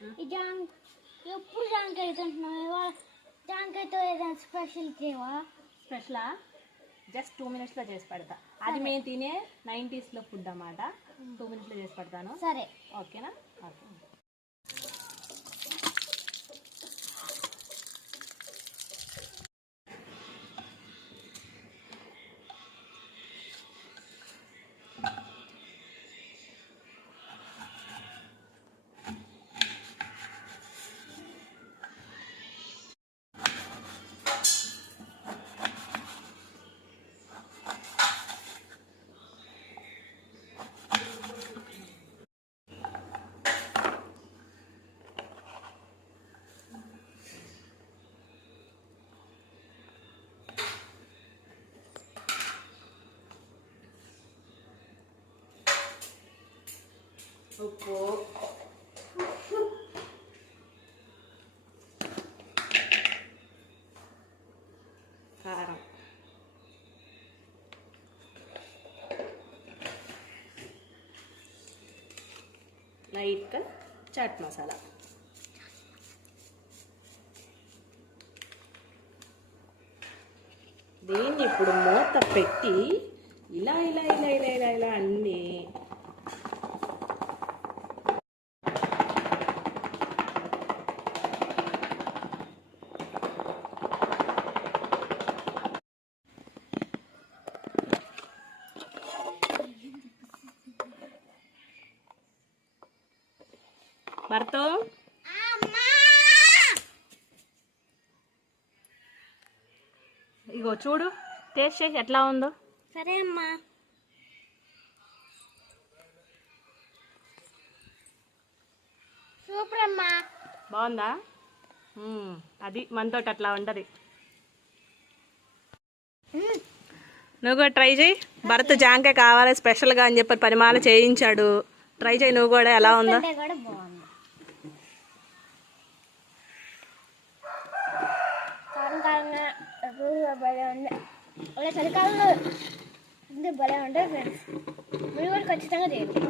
ఈ ఎప్పుడు జాంకాయ తింటున్నావు, జాంకాయతో ఏదైనా స్పెషల్ చేయవా? స్పెషలా? జస్ట్ 2 minutesలో చేసి పెడతా. అది మేము తినే 90sలో ఫుడ్ అన్నమాట. 2 minutesలో చేసి పెడతాను. సరే, ఓకేనా? ఓకే. ఉప్పు, కారం, లైట్గా చాట్ మసాలా. దీన్ని ఇప్పుడు మూత పెట్టి ఇలా ఇలా ఇలా ఇలా ఇలా ఇలా అన్నీ భర్త ఇగో చూడు, టేస్ట్ చేసి ఎట్లా ఉందో. సరే అమ్మా. సూపర్ అమ్మా. బాగుందా? అది మనతోటి అట్లా ఉంటుంది. నువ్వు కూడా ట్రై చేయి. భరత్ జాంకాయ కావాలి స్పెషల్గా అని చెప్పి పరిమాణ చేయించాడు. ట్రై చేయి నువ్వు కూడా, ఎలా ఉందో. చలికాలంలో భలే ఉంటుంది ఫ్రెండ్స్. మీరు కూడా ఖచ్చితంగా చేయండి.